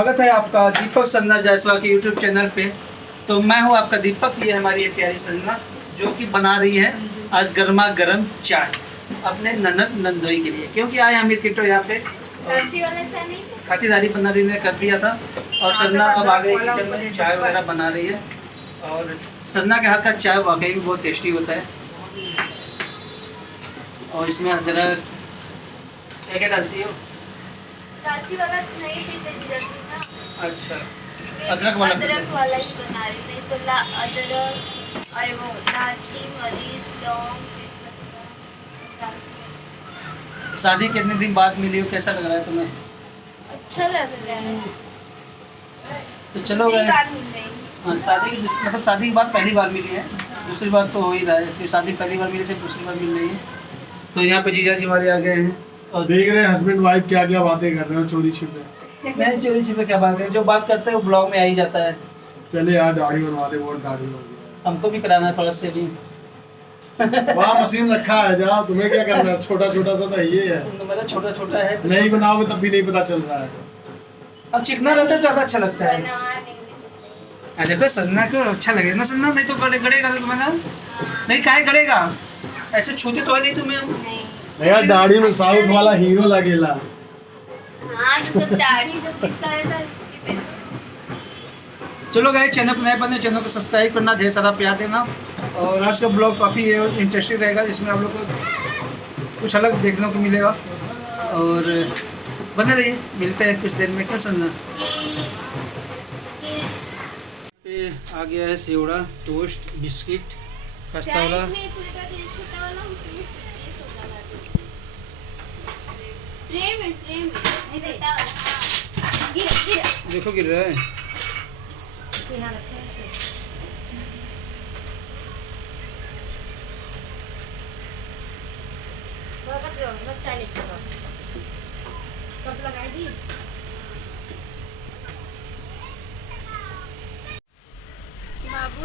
स्वागत है आपका दीपक संजना जायसवाल के यूट्यूब चैनल पे। तो मैं हूं आपका दीपक, ये हमारी एक प्यारी संजना जो कि बना रही है आज गर्मा गर्म चाय अपने ननद नंदोई के लिए, क्योंकि आए अमीर किट्टो यहाँ पे खातिरदारी बना रही ने कर दिया था। और संजना अब आ गई किचन में चाय वगैरह बना रही है। और संजना के हाथ का चाय वाकई भी बहुत टेस्टी होता है। और इसमें अदरक क्या क्या डालती हो? काची वाला नहीं पीते जल्दी ना। अच्छा, अदरक वाला ही बना रही, नहीं तो अदरक और वो इलायची, मरीच, लौंग। शादी कितने दिन बाद मिली हो, कैसा लग रहा है तुम्हें? अच्छा लग रहा है। तो चलो हाँ, शादी मतलब शादी के बाद पहली बार मिली है, दूसरी बार तो हो ही रहा है। फिर शादी पहली बार मिली थी, दूसरी बार मिल रही है। तो यहाँ पे जीजा जी हमारे आ गए हैं और देख रहे हैं हस्बैंड वाइफ क्या क्या बातें कर रहे हो चोरी छिपे। नहीं चोरी छिपे क्या बात है, जो बात करते हैं वो ब्लॉग में आ ही जाता है। चले यार दाढ़ी बनवा दे, बहुत दाढ़ी हो गई। हमको भी कराना है थोड़ा से भी। वहाँ मशीन रखा है, जाओ तुम्हें क्या करना है, छोटा छोटा सा तो ये है। मेरा छोटा छोटा है, नहीं बनाओगे तब भी नहीं पता चल रहा है। अब चिकना रहता है ज्यादा अच्छा लगता है। देखो सजना को अच्छा लगेगा ना सजना, नहीं तो गड़ेगा तो तुम्हें ना नहीं काहे गड़ेगा, ऐसे छोटे तो है नहीं तुम्हें यार दाढ़ी में साउथ वाला हीरो लगेला। हाँ, जो दाढ़ी जो किसका रहता है उसकी पे। चलो गाइस, चैनल पर नए बने चैनल को सब्सक्राइब करना, ढेर सारा प्यार देना। और आज का ब्लॉग काफ़ी इंटरेस्टिंग रहेगा, जिसमें आप लोग को कुछ अलग देखने को मिलेगा। और बने रहिए, मिलते हैं कुछ देर में। क्यों सजना आ गया है सेवड़ा, टोस्ट, बिस्किट, खस्ता वाला। देखो गिर रहा है।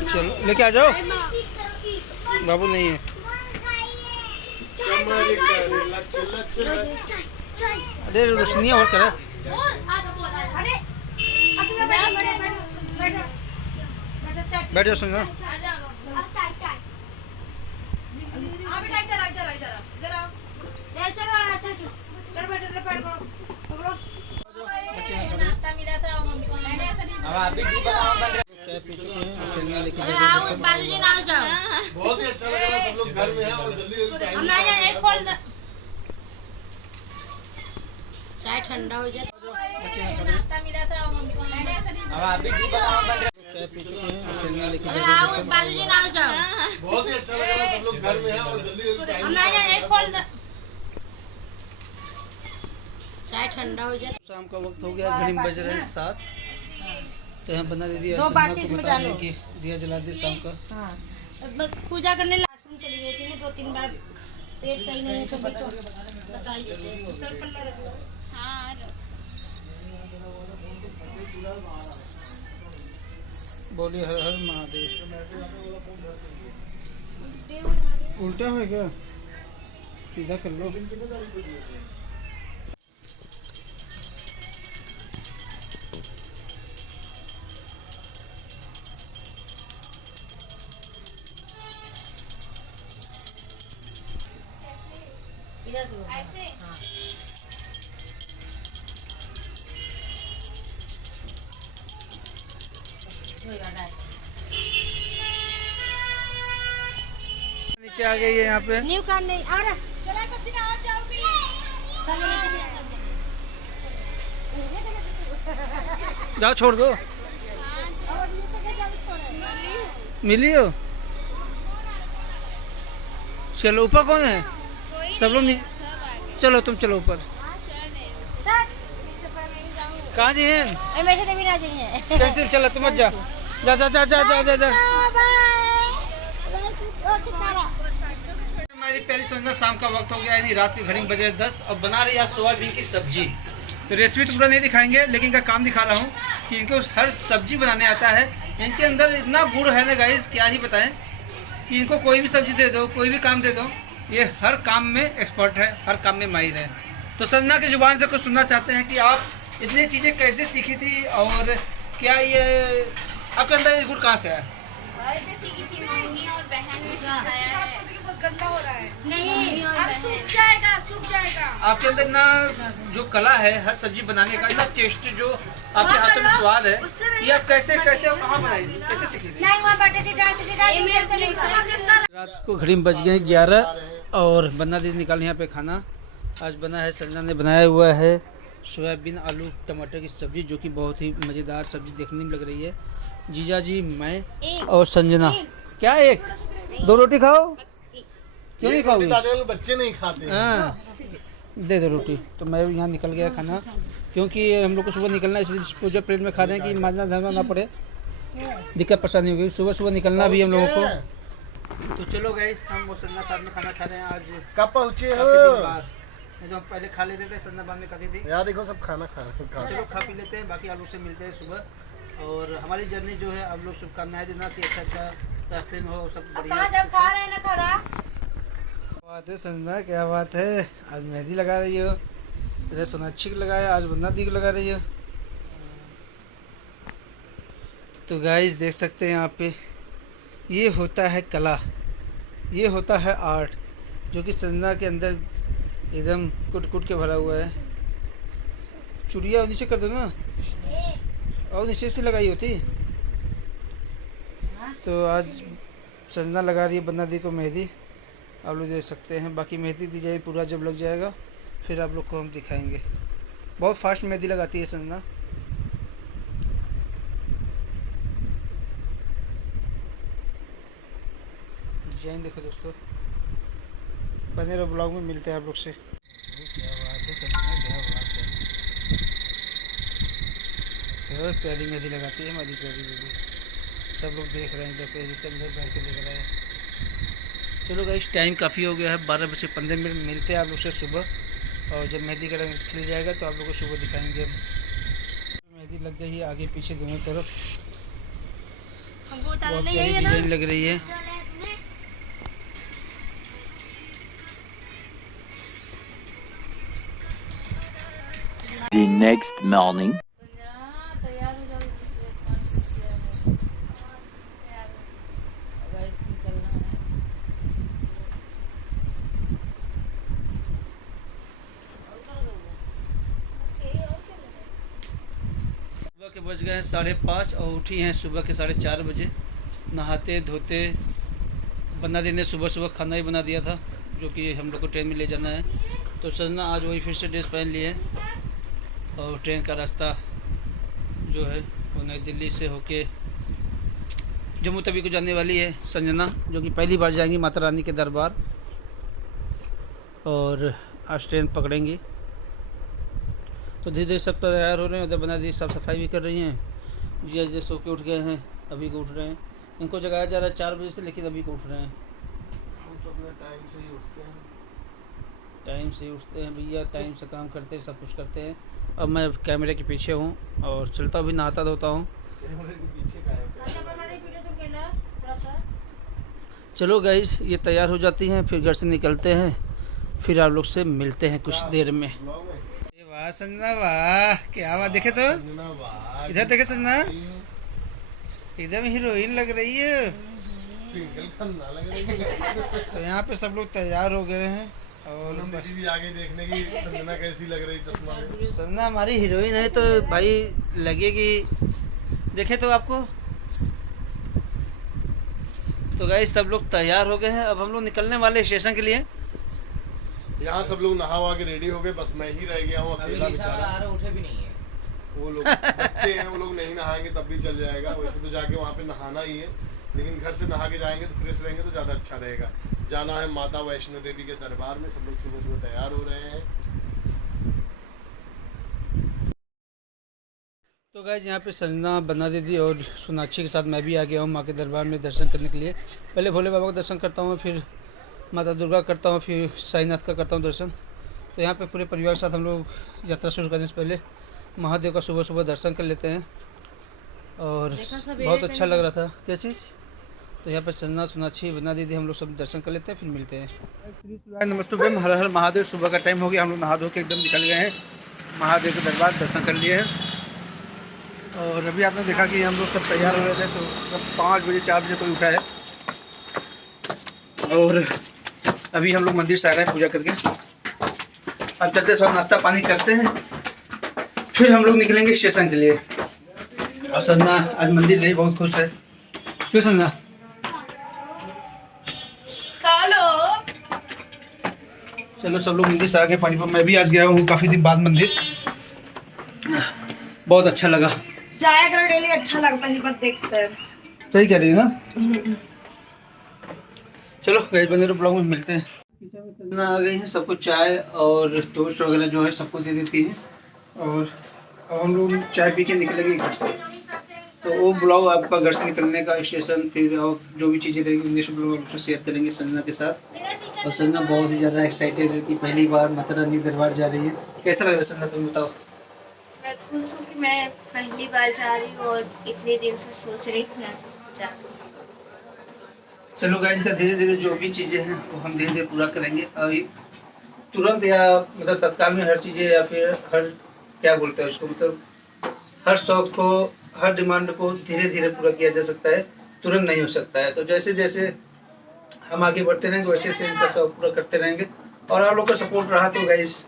चलो लेके आ जाओ, बाबू नहीं है। अरे रोशनी और करा बैठ जाओ सुनो। चाय पी चुके हैं, सेवना लेके बहुत ही अच्छा लग रहा है, सब लोग घर में हैं और जल्दी चाय ठंडा हो जाए। चाय पी चुके हैं, सेवना लेके बहुत ही अच्छा लग रहा है, सब लोग घर में हैं और जल्दी चाय ठंडा हो जाए। शाम का वक्त हो गया, घड़ी बज रहे हैं 7। तो यहाँ बना दे दिया, दो बात इसमें डालो कि दिया जला दे शाम का। हाँ, पूजा करने आश्रम चली गई थी ना 2-3 बार, पेट सही नहीं है तो बताइए। बोलिए हर हर महादेव। उल्टा है क्या, सीधा कर लो। ऐसे नीचे आ गई है यहाँ पे। न्यू कान नहीं आ रहा। चला सब्जी ना आ जाओ भी। जाओ छोड़ दो। मिली हो? चलो ऊपर कौन है? सब लोग नहीं, चलो तुम चलो ऊपर। कहाँ जी हैं? कैंसिल, चलो तुम मत जा जा जा जा जा जा जा जा। हमारी प्यारी संजना, शाम का वक्त हो गया, यानी रात की घड़ी में बजे 10। अब बना रही है सोयाबीन की सब्जी। तो रेसिपी तो पूरा नहीं दिखाएंगे, लेकिन इनका काम दिखा रहा हूँ कि इनको हर सब्जी बनाने आता है। इनके अंदर इतना गुण है ना गाइस, क्या ही बताएं। कि इनको कोई भी सब्जी दे दो, कोई भी काम दे दो, ये हर काम में एक्सपर्ट है, हर काम में माहिर है। तो संजना की जुबान से कुछ सुनना चाहते हैं कि आप इतनी चीज़ें कैसे सीखी थी और क्या ये आपके अंदर ये गुण कहाँ से आया? घर पे सीखी थी, मम्मी और बहन ने सिखाया है। गंदा हो रहा है। नहीं, मम्मी और अब बहन। सूख जाएगा, सूख जाएगा। आपके अंदर ना जो कला है हर सब्जी बनाने का, ना टेस्ट जो आपके हाथों में स्वाद है, ये आप कैसे कैसे और कहाँ बनाई थी, कैसे सीखी थी? नहीं, वहाँ बटाटे डाल ये मैं अपने सर रात को घड़ी में बज गए 11 और बन्ना दीदी निकाल यहाँ पे खाना। आज बना है, संजना ने बनाया हुआ है सोयाबीन आलू टमाटर की सब्जी, जो कि बहुत ही मज़ेदार सब्जी देखने में लग रही है। जीजा जी, मैं और संजना। क्या एक दो रोटी खाओ? क्यों नहीं खाओगी? बच्चे नहीं खाते। हाँ, दे दो रोटी। तो मैं यहाँ निकल गया खाना, क्योंकि हम लोग को सुबह निकलना है, इसलिए डिस्पोजल प्लेट में खा रहे हैं कि माजना धरना ना पड़े, दिक्कत परेशानी होगी। सुबह सुबह निकलना भी हम लोगों को। तो चलो गाइस, हम वो संजना साथ में खाना खा रहे हैं आज कब पहुँचे हो? काफी दिन बाद। नहीं तो हम पहले खा लेते थे, संजना बाद में खाती थी। यार देखो सब खाना खा चलो खा पी लेते हैं, बाकी आप लोग से मिलते हैं सुबह। और हमारी जर्नी जो है, आप लोग शुभकामनाएं देना कि अच्छा रास्ते में हो, सब बढ़िया। कहाँ जब खा रहे हैं ना खरा। बात है संजना, क्या बात है? आज मेहंदी लगा रही हो, इधर सोनाक्षी को लगाया, आज बन्ना दी को लगा रही हो। तो गाइस देख सकते हैं यहाँ पे, ये होता है कला, ये होता है आर्ट, जो कि संजना के अंदर एकदम कुट कुट के भरा हुआ है। चुड़िया और नीचे कर दो ना, और नीचे से लगाई होती। तो आज संजना लगा रही है बन्ना दी को मेहंदी, आप लोग देख सकते हैं। बाकी मेहंदी डिजाइन पूरा जब लग जाएगा फिर आप लोग को हम दिखाएंगे। बहुत फास्ट मेहंदी लगाती है संजना। डिजाइन देखो दोस्तों, बने रहो ब्लॉग में, मिलते हैं आप लोग से। क्या बात है संजना, क्या बात है, बहुत प्यारी मेहंदी लगाती है हमारी प्यारी बेबी। सब लोग देख रहे हैं, इधर पे सब इधर बैठ के देख रहे हैं। चलो गाइस, टाइम काफ़ी हो गया है, 12:15 मिलते हैं आप लोग से सुबह। और जब मेहंदी का रंग खिल जाएगा तो आप लोग को सुबह दिखाएंगे हम। मेहंदी लग गई है आगे पीछे दोनों तरफ, हमको बहुत उतारना प्यारी नहीं है ना। डिजाइन लग रही है। The next morning. तैयार हो जाओ, इससे 5 बजे तैयार हो गाइस, निकलना है। सुबह के बज गए हैं 5:30 और उठी हैं सुबह के 4:30 बजे। नहाते धोते, बन्ना दी ने सुबह सुबह खाना ही बना दिया था, जो कि हम लोग को ट्रेन में ले जाना है। तो संजना आज वही फिर से ड्रेस पहन लिए है और ट्रेन का रास्ता जो है वो नई दिल्ली से होके जम्मू तवी को जाने वाली है संजना, जो कि पहली बार जाएंगी माता रानी के दरबार। और आज ट्रेन पकड़ेंगी। तो धीरे धीरे सब तैयार हो रहे हैं, उधर बना दी साफ सफाई भी कर रही हैं। जिया जी सो के उठ गए हैं, अभी को उठ रहे हैं। इनको जगाया जा रहा है 4 बजे से, लेकिन अभी को उठ रहे हैं। हम तो अपने टाइम से ही उठते हैं। टाइम से उठते हैं भैया, टाइम से काम करते हैं, सब कुछ करते हैं। अब मैं कैमरे के पीछे हूँ और चलता भी, नहाता धोता हूँ। कैमरे के पीछे का है। चलो गाइस, ये तैयार हो जाती हैं, फिर घर से निकलते हैं, फिर आप लोग से मिलते हैं कुछ देर में। ब्लॉग में वाह संजना, वाह क्या बात, देखे तो संजना, वाह, इधर देखे संजना, एकदम हीरोइन लग रही है। ट्विंकल खन्ना लग रही है। तो यहाँ पे सब लोग तैयार हो गए हैं और हम दीदी भी आगे देखने की संजना कैसी लग रही चश्मा में। संजना हमारी हीरोइन है तो भाई लगेगी, देखे तो आपको। तो गाइस सब लोग तैयार हो गए हैं, अब हम लोग निकलने वाले स्टेशन के लिए। यहाँ सब लोग नहा वहा के रेडी हो गए, बस मैं ही रह गया हूँ अकेला बेचारा। उठे भी नहीं है। वो लोग बच्चे हैं, वो लोग नहीं नहाएंगे तब भी चल जाएगा। वैसे तो जाके वहाँ पे नहाना ही है, लेकिन घर से नहा के जाएंगे तो फ्रेश रहेंगे तो ज़्यादा अच्छा रहेगा। जाना है माता वैष्णो देवी के दरबार में, सब लोग सुबह सुबह तैयार हो रहे हैं। तो गाइस यहाँ पे संजना, बन्ना दीदी और सोनाक्षी के साथ मैं भी आ गया हूँ माँ के दरबार में दर्शन करने के लिए। पहले भोले बाबा का दर्शन करता हूँ, फिर माता दुर्गा करता हूँ, फिर साईनाथ का करता हूँ दर्शन। तो यहाँ पे पूरे परिवार के साथ हम लोग यात्रा शुरू करने से पहले महादेव का सुबह सुबह दर्शन कर लेते हैं और बहुत अच्छा लग रहा था। क्या चीज़? तो यहाँ पर संजना, सोनाक्षी, बन्ना दीदी हम लोग सब दर्शन कर लेते हैं, फिर मिलते हैं। नमस्ते मैम, हर हर महादेव। सुबह का टाइम हो गया, हम लोग नहा धो के एकदम निकल गए हैं महादेव के दरबार दर्शन कर लिए हैं। और अभी आपने देखा कि हम लोग सब तैयार हो रहे थे, सब 5 बजे 4 बजे कोई उठा है। और अभी हम लोग मंदिर से आ रहे हैं पूजा करके। अब चलते सब नाश्ता पानी करते हैं, फिर हम लोग निकलेंगे स्टेशन के लिए। और संजना आज मंदिर गई, बहुत खुश है। क्यों संजना? चलो सब लोग मंदिर से आके पानी पर, मैं भी आज गया हूँ काफ़ी दिन बाद मंदिर, बहुत अच्छा लगा। जाया करो डेली, अच्छा लगता है पर देखते हैं। सही कह रही है ना। चलो गैस बने ब्लॉग में मिलते हैं। संजना आ गई हैं, सबको चाय और टोस्ट वगैरह जो है सबको दे देती हैं। और अब हम लोग चाय पी के निकलेंगे घर से। तो वो ब्लॉग आपका घर से निकलने का, स्टेशन, फिर और जो भी चीज़ें रहेंगी उनके सब लोग आपसे शेयर करेंगे संजना के साथ। और संजना बहुत ही ज़्यादा एक्साइटेड है कि पहली बार माता रानी दरबार जा रही है। कैसा लग रहा है संजना, तुम बताओ? मैं खुश हूँ कि मैं पहली बार जा रही हूँ और इतने दिन से सोच रही थी जा। चलो गाइस, धीरे धीरे जो भी चीज़ें हैं वो हम धीरे धीरे पूरा करेंगे। अभी तुरंत या मतलब तत्काल में हर चीज़ें या फिर हर क्या बोलते हैं उसको, मतलब हर शौक को, हर डिमांड को धीरे धीरे पूरा किया जा सकता है, तुरंत नहीं हो सकता है। तो जैसे जैसे हम आगे बढ़ते रहेंगे वैसे वैसे इनका शौक पूरा करते रहेंगे। और आप लोग का सपोर्ट रहा तो गाइस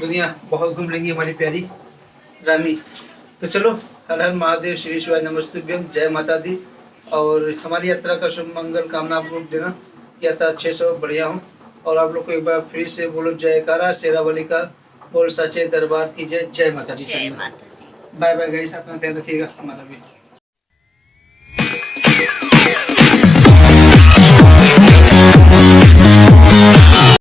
दुनिया बहुत घूम लेंगी हमारी प्यारी रानी। तो चलो, हर हर महादेव, श्री शिवाय नमस्तुभ्यम, जय माता दी। और हमारी यात्रा का शुभ मंगल कामना आप लोग देना, यात्रा अच्छे से बढ़िया हो। और आप लोग को एक बार फिर से बोलो जयकारा शेरावाली का, बोल सचे दरबार की जय, जय माता दी। बाय बाय गाइस, अपना ध्यान रखिएगा, हमारा भी।